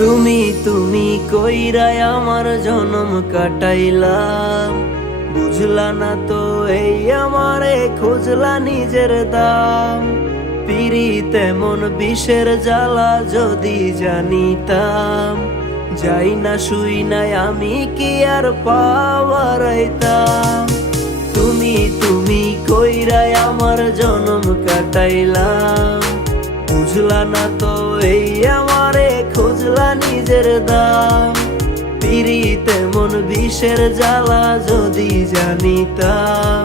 তুমি কইরাই আমার জনম কাটাইলাম, বুঝলা না তো এই আমারে খুঁজলা নিজের দাম। পিরিত এমন বিষের জ্বালা যদি জানিতাম, যাই না শুই নাই আমি কি আর পাওয়ারাইতাম। তুমি কইরাই আমার জনম কাটাইলাম, বুঝলা না তো এই আমারে খুঁজলা নিজের দাম। পিরিত এমন বিষের জ্বালা যদি জানিতাম,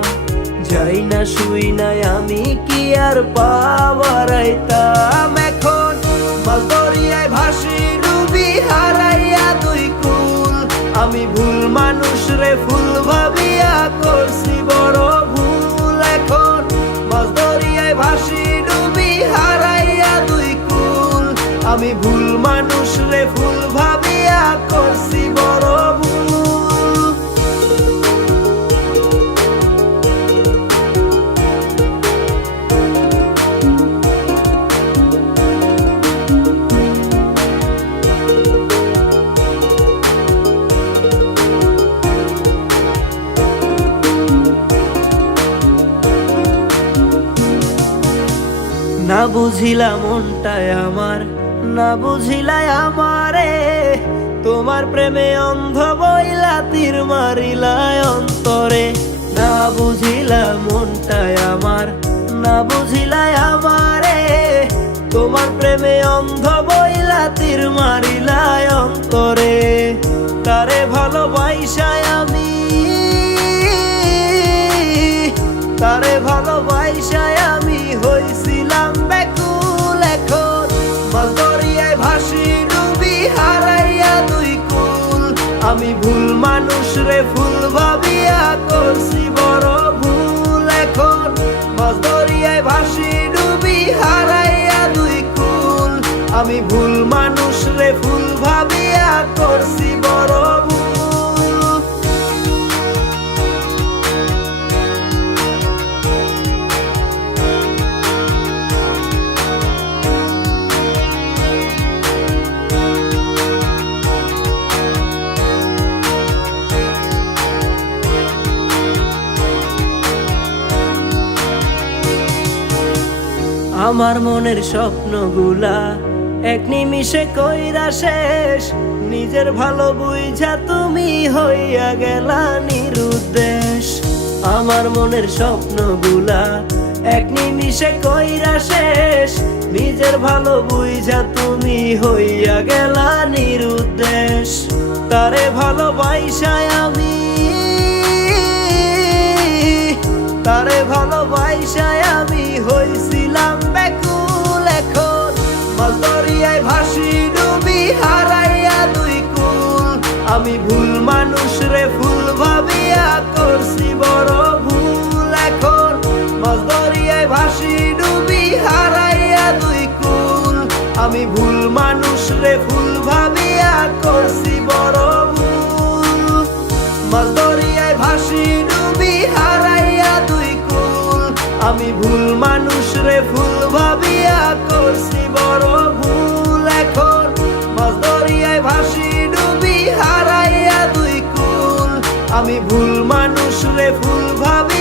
যাই না শুই নাই আমি কি আর পাওয়ারাইতাম। এখন মাছ দরিয়ায় ভাসি ডুবি হারাইয়া দুই কুল, আমি ভুল মানুষ রে ফুল ভাবিয়া করছি বড় ভুল। এখন মাছ দরিয়ায় ভাসি ডুবি হারাইয়া দুই কুল, আমি ভুল মানুষ রে ফুল ভাবিয়া করছি বড় ভুল। না বুঝিলা মনটায় আমার, না বুঝিলাই আমারে, তোমার প্রেমে অন্ধ বইলা তীর মারিলাই অন্তরে। না বুঝিলা মনটায় আমার, না বুঝিলাই আমারে, তোমার প্রেমে অন্ধ বইলা তীর মারিলাই অন্তরে। তারে ভালোবাইসায় আমি, তারে ভালোবাইসায় আমি হইছিলাম ব্যাকুল। এখন মাছ দরিয়ায় ভাসি ডুবি হারাইয়া দুই কুল, আমি ভুল মানুষ রে ফুল ভাবিয়া করছি বড় ভুল। এখন মাছ দরিয়ায় ভাসি ডুবি হারাইয়া দুই কুল, আমি ভুল মানুষ রে ফুল ভাবিয়া করছি বড় ভুল। আমার মনের স্বপ্নগুলা এক নিমিষে কইরা শেষ, নিজের ভালো বুঝা তুমি হইয়া গেলা নিরুদ্দেশ। আমার মনের স্বপ্নগুলা এক নিমিষে কইরা শেষ, নিজের ভালো বুঝা তুমি হইয়া গেলা নিরুদ্দেশ। তারে ভালোবাইসায় আমি, তারে ভালোবাইসায় আমি হইছিলাম ব্যাকুল। এখন মাছ দরিয়ায় ভাসি ডুবি হারাইয়া দুই কুল, আমি ভুল মানুষ রে ফুল ভাবিয়া করছি বড় ভুল। এখন মাছ দরিয়ায় ভাসি ডুবি হারাইয়া দুই কুল, আমি ভুল মানুষ রে ফুল ভাবিয়া করছি বড় ভুল। মাছ দরিয়ায় ভাসি ডুবি হারাইয়া দুই কুল, আমি ভুল মানুষ রে ফুল ভাবিয়া করছি বড় ভুল। এখন মাছ দরিয়ায় ভাসি ডুবি হারাইয়া দুই কুল, আমি ভুল মানুষ রে ফুল ভাবি